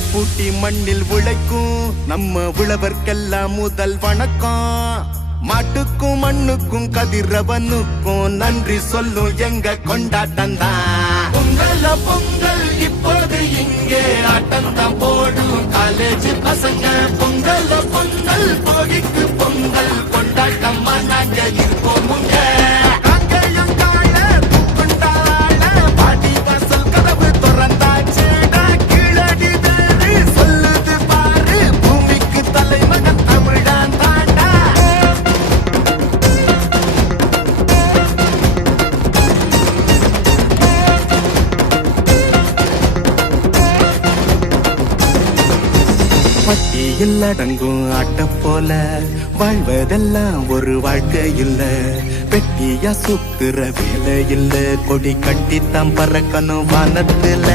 பூட்டி மண்ணில் உழைக்கும் நம்ம உழவர்க்கெல்லாம் முதல் வணக்கம். மாட்டுக்கும் மண்ணுக்கும் கதிரவனுக்கும் நன்றி சொல்லும் எங்க கொண்டாட்டம் தான். பொங்கல் பொங்கல் இப்போது இங்கே ஆட்டம் தான் போடும் காலேஜ் பசங்க. பொங்கல் பொங்கல் போகிக்கு பொங்கல் கொண்டாட்டமா நாங்க இருப்போம். பட்டியில் அடங்கும் ஆட்ட போல வாழ்வதெல்லாம் ஒரு வாழ்க்கை இல்ல. வெட்டியா சுத்துற வேலை இல்ல, கொடி கட்டித்தான் பறக்கணும் வானத்துல.